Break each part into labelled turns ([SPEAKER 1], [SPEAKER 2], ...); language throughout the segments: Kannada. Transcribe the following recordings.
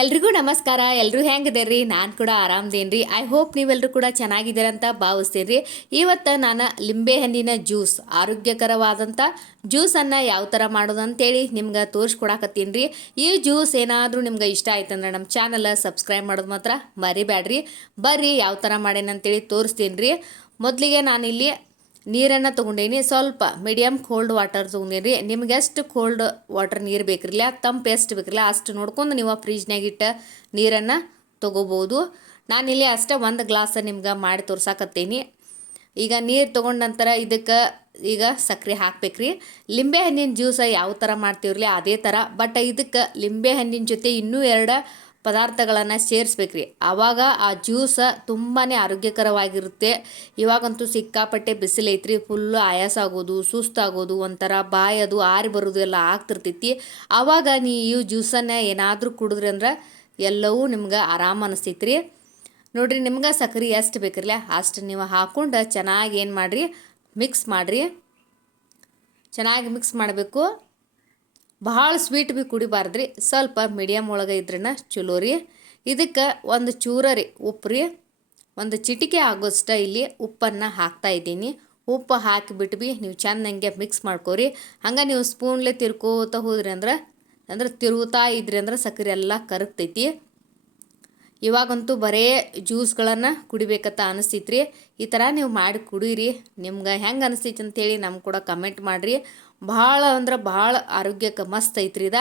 [SPEAKER 1] ಎಲ್ರಿಗೂ ನಮಸ್ಕಾರ ಎಲ್ಲರೂ ಹೆಂಗಿದ್ದೀರಿ? ನಾನು ಕೂಡ ಆರಾಮದೇನ್ರಿ. ಐ ಹೋಪ್ ನೀವೆಲ್ಲರೂ ಕೂಡ ಚೆನ್ನಾಗಿದ್ದೀರ ಅಂತ ಭಾವಿಸ್ತೀನಿ. ರೀ ಇವತ್ತು ನಾನು ಲಿಂಬೆಹಣ್ಣಿನ ಜ್ಯೂಸ್ ಆರೋಗ್ಯಕರವಾದಂಥ ಜ್ಯೂಸನ್ನು ಯಾವ ಥರ ಮಾಡೋದು ಅಂತೇಳಿ ನಿಮ್ಗೆ ತೋರಿಸ್ಕೊಡಕತ್ತೀನಿ. ರೀ ಈ ಜ್ಯೂಸ್ ಏನಾದರೂ ನಿಮ್ಗೆ ಇಷ್ಟ ಆಯ್ತಂದ್ರೆ ನಮ್ಮ ಚಾನಲ್ ಸಬ್ಸ್ಕ್ರೈಬ್ ಮಾಡೋದು ಮಾತ್ರ ಮರಿಬೇಡ್ರಿ ಬರ್ರಿ ಯಾವ ಥರ ಮಾಡೇನಂತೇಳಿ ತೋರಿಸ್ತೀನಿ. ರೀ ಮೊದಲಿಗೆ ನಾನಿಲ್ಲಿ ನೀರನ್ನು ತೊಗೊಂಡೇನಿ. ಸ್ವಲ್ಪ ಮೀಡಿಯಮ್ ಕೋಲ್ಡ್ ವಾಟರ್ ತೊಗೊಂಡೇನಿ. ನಿಮ್ಗೆ ಎಷ್ಟು ಕೋಲ್ಡ್ ವಾಟರ್ ನೀರು ಬೇಕಿರಲಿಲ್ಲ ತಂಪು ಎಷ್ಟು ಬೇಕಿರಲಿಲ್ಲ ಅಷ್ಟು ನೋಡ್ಕೊಂಡು ನೀವು ಫ್ರಿಜ್ನಾಗ ಇಟ್ಟ ನೀರನ್ನು ತೊಗೋಬೋದು. ನಾನಿಲ್ಲಿ ಅಷ್ಟೇ ಒಂದು ಗ್ಲಾಸ್ ನಿಮ್ಗೆ ಮಾಡಿ ತೋರ್ಸಾಕತ್ತೀನಿ. ಈಗ ನೀರು ತೊಗೊಂಡ ನಂತರ ಇದಕ್ಕೆ ಈಗ ಸಕ್ಕರೆ ಹಾಕ್ಬೇಕ್ರಿ. ಲಿಂಬೆ ಹಣ್ಣಿನ ಜ್ಯೂಸ ಯಾವ ಥರ ಮಾಡ್ತೀವ್ರಲಿ ಅದೇ ಥರ ಬಟ್ ಇದಕ್ಕೆ ಲಿಂಬೆ ಹಣ್ಣಿನ ಜೊತೆ ಇನ್ನೂ ಎರಡು ಪದಾರ್ಥಗಳನ್ನು ಸೇರಿಸ್ಬೇಕ್ರಿ. ಆವಾಗ ಆ ಜ್ಯೂಸ ತುಂಬಾ ಆರೋಗ್ಯಕರವಾಗಿರುತ್ತೆ. ಇವಾಗಂತೂ ಸಿಕ್ಕಾಪಟ್ಟೆ ಬಿಸಿಲೈತ್ರಿ ಫುಲ್ಲು ಆಯಾಸ ಆಗೋದು ಸುಸ್ತಾಗೋದು, ಒಂಥರ ಬಾಯದು ಆರಿ ಬರೋದು ಎಲ್ಲ ಆಗ್ತಿರ್ತೈತಿ. ಆವಾಗ ನೀವು ಜ್ಯೂಸನ್ನು ಏನಾದರೂ ಕುಡಿದ್ರಿ ಅಂದ್ರೆ ಎಲ್ಲವೂ ನಿಮ್ಗೆ ಆರಾಮ ಅನಿಸ್ತೈತ್ರಿ. ನೋಡಿರಿ, ನಿಮ್ಗೆ ಸಕ್ಕರೆ ಎಷ್ಟು ಬೇಕಿರಲ್ಲ ಅಷ್ಟು ನೀವು ಹಾಕ್ಕೊಂಡು ಚೆನ್ನಾಗಿ ಏನು ಮಾಡಿರಿ? ಮಿಕ್ಸ್ ಮಾಡಿರಿ. ಚೆನ್ನಾಗಿ ಮಿಕ್ಸ್ ಮಾಡಬೇಕು. ಭಾಳ ಸ್ವೀಟ್ ಭೀ ಕುಡಿಬಾರ್ದ್ರಿ. ಸ್ವಲ್ಪ ಮೀಡಿಯಮ್ ಒಳಗೆ ಇದ್ರನ ಚಲೋ ರೀ. ಇದಕ್ಕೆ ಒಂದು ಚೂರ ರೀ ಉಪ್ಪು ರೀ. ಒಂದು ಚಿಟಿಕೆ ಆಗೋಷ್ಟ ಇಲ್ಲಿ ಉಪ್ಪನ್ನು ಹಾಕ್ತಾ ಇದ್ದೀನಿ. ಉಪ್ಪು ಹಾಕಿಬಿಟ್ಟು ಭೀ ನೀವು ಚೆನ್ನಾಗೆ ಮಿಕ್ಸ್ ಮಾಡ್ಕೋರಿ. ಹಂಗೆ ನೀವು ಸ್ಪೂನ್ಲೆ ತಿರ್ಕೋತ ಹೋದ್ರಿ ಅಂದ್ರೆ ಅಂದ್ರೆ ತಿರುಗುತ್ತಾ ಇದ್ರಿ ಅಂದ್ರೆ ಸಕ್ಕರೆ ಎಲ್ಲ ಕರಗ್ತೈತಿ. ಇವಾಗಂತೂ ಬರೇ ಜ್ಯೂಸ್ಗಳನ್ನು ಕುಡಿಬೇಕಂತ ಅನಿಸ್ತೈತ್ರಿ. ಈ ಥರ ನೀವು ಮಾಡಿ ಕುಡೀರಿ. ನಿಮ್ಗೆ ಹೆಂಗೆ ಅನಿಸ್ತೈತಿ ಅಂತೇಳಿ ನಮ್ಗೆ ಕೂಡ ಕಮೆಂಟ್ ಮಾಡಿರಿ. ಭಾಳ ಅಂದ್ರೆ ಭಾಳ ಆರೋಗ್ಯಕ್ಕೆ ಮಸ್ತ್ ಐತ್ರಿ ಇದ.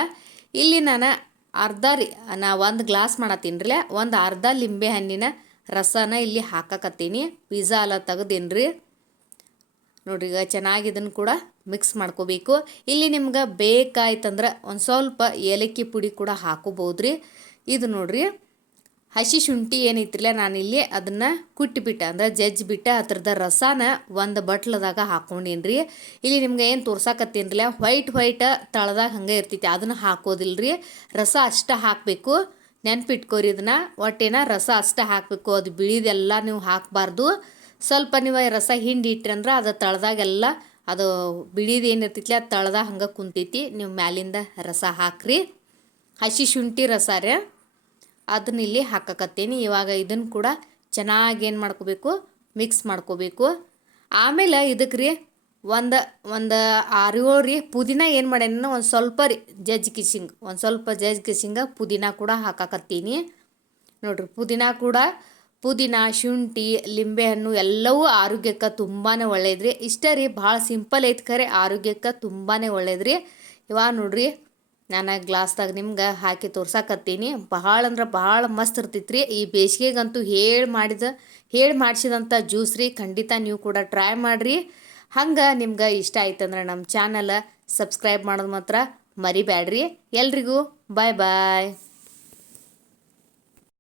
[SPEAKER 1] ಇಲ್ಲಿ ನಾನು ಅರ್ಧ ರೀ, ನಾ ಒಂದು ಗ್ಲಾಸ್ ಮಾಡತ್ತೀನಿ ಒಂದು ಅರ್ಧ ಲಿಂಬೆ ಹಣ್ಣಿನ ರಸನ ಇಲ್ಲಿ ಹಾಕಕತ್ತೀನಿ. ಪಿಝಾ ಎಲ್ಲ ತೆಗ್ದೇನ್ರಿ. ನೋಡ್ರಿ ಈಗ ಚೆನ್ನಾಗಿ ಇದನ್ನು ಕೂಡ ಮಿಕ್ಸ್ ಮಾಡ್ಕೋಬೇಕು. ಇಲ್ಲಿ ನಿಮ್ಗೆ ಬೇಕಾಯ್ತಂದ್ರೆ ಒಂದು ಸ್ವಲ್ಪ ಏಲಕ್ಕಿ ಪುಡಿ ಕೂಡ ಹಾಕೋಬೋದ್ರಿ ಇದು ನೋಡ್ರಿ. ಹಸಿ ಶುಂಠಿ ಏನೈತಿಲ್ಲ ನಾನಿಲ್ಲಿ ಅದನ್ನು ಕುಟ್ಟಿಬಿಟ್ಟೆ ಅಂದ್ರೆ ಜಜ್ಜಿ ಬಿಟ್ಟೆ ಅದ್ರದ ರಸನ ಒಂದು ಬಟ್ಲದಾಗ ಹಾಕ್ಕೊಂಡೀನಿ ಇಲ್ಲಿ ನಿಮ್ಗೆ ಏನು ತೋರ್ಸಾಕತ್ತೀನಿಲ್ಲ ವೈಟ್ ವೈಟ್ ತಳದಾಗ ಹಂಗೆ ಇರ್ತೈತಿ, ಅದನ್ನು ಹಾಕೋದಿಲ್ಲ ರೀ ರಸ ಅಷ್ಟೇ ಹಾಕಬೇಕು, ನೆನ್ಪಿಟ್ಕೋರಿ ಇದನ್ನ. ಒಟ್ಟೇನ ರಸ ಅಷ್ಟೇ ಹಾಕಬೇಕು, ಅದು ಬಿಳಿದೆಲ್ಲ ನೀವು ಹಾಕಬಾರ್ದು. ಸ್ವಲ್ಪ ನೀವು ರಸ ಹಿಂಡಿ ಇಟ್ರಂದ್ರೆ ಅದು ತಳದಾಗೆಲ್ಲ ಅದು ಬಿಳಿದು ಏನಿರ್ತೈತಿ ಅದು ತಳದಾಗ ಹಂಗೆ ಕುಂತೈತಿ, ನೀವು ಮ್ಯಾಲಿಂದ ರಸ ಹಾಕ್ರಿ. ಹಸಿ ಶುಂಠಿ ರಸ ರೀ. ಅದನ್ನ ಇಲ್ಲಿ ಹಾಕಕತ್ತೀನಿ. ಇವಾಗ ಇದನ್ನು ಕೂಡ ಚೆನ್ನಾಗಿ ಏನು ಮಾಡ್ಕೋಬೇಕು? ಮಿಕ್ಸ್ ಮಾಡ್ಕೋಬೇಕು. ಆಮೇಲೆ ಇದಕ್ಕೆ ರೀ ಒಂದು ಒಂದು ಆರು ರೀ ಪುದೀನ ಏನು ಮಾಡ್ಯಾನ ಒಂದು ಸ್ವಲ್ಪ ರೀ ಜಜ್ ಕಿಶಿಂಗ್, ಒಂದು ಸ್ವಲ್ಪ ಜಜ್ ಕಿಶಿಂಗ ಪುದೀನ ಕೂಡ ಹಾಕಕತ್ತೀನಿ. ನೋಡ್ರಿ ಪುದೀನ ಕೂಡ ಪುದೀನ, ಶುಂಠಿ ಲಿಂಬೆಹಣ್ಣು ಎಲ್ಲವೂ ಆರೋಗ್ಯಕ್ಕೆ ತುಂಬಾ ಒಳ್ಳೇದ್ರಿ. ಇಷ್ಟ ರೀ, ಭಾಳ ಸಿಂಪಲ್ ಐತೆ ಖರೆ, ಆರೋಗ್ಯಕ್ಕೆ ತುಂಬಾ ಒಳ್ಳೇದ್ರಿ. ಇವಾಗ ನೋಡ್ರಿ ನಾನು ಗ್ಲಾಸ್ದಾಗ ನಿಮ್ಗೆ ಹಾಕಿ ತೋರ್ಸಾಕತ್ತೀನಿ. ಭಾಳ ಅಂದ್ರೆ ಭಾಳ ಮಸ್ತ್ ಇರ್ತೈತ್ರಿ. ಈ ಬೇಸಿಗೆಗಂತೂ ಹೇಳಿ ಮಾಡಿದ, ಹೇಳಿ ಮಾಡಿಸಿದಂಥ ಜ್ಯೂಸ್ ರೀ. ಖಂಡಿತ ನೀವು ಕೂಡ ಟ್ರೈ ಮಾಡಿರಿ. ಹಂಗೆ ನಿಮ್ಗೆ ಇಷ್ಟ ಆಯ್ತಂದ್ರೆ ನಮ್ಮ ಚಾನಲ್ ಸಬ್ಸ್ಕ್ರೈಬ್ ಮಾಡೋದು ಮಾತ್ರ ಮರಿಬ್ಯಾಡ್ರಿ. ಎಲ್ರಿಗೂ ಬಾಯ್ ಬಾಯ್.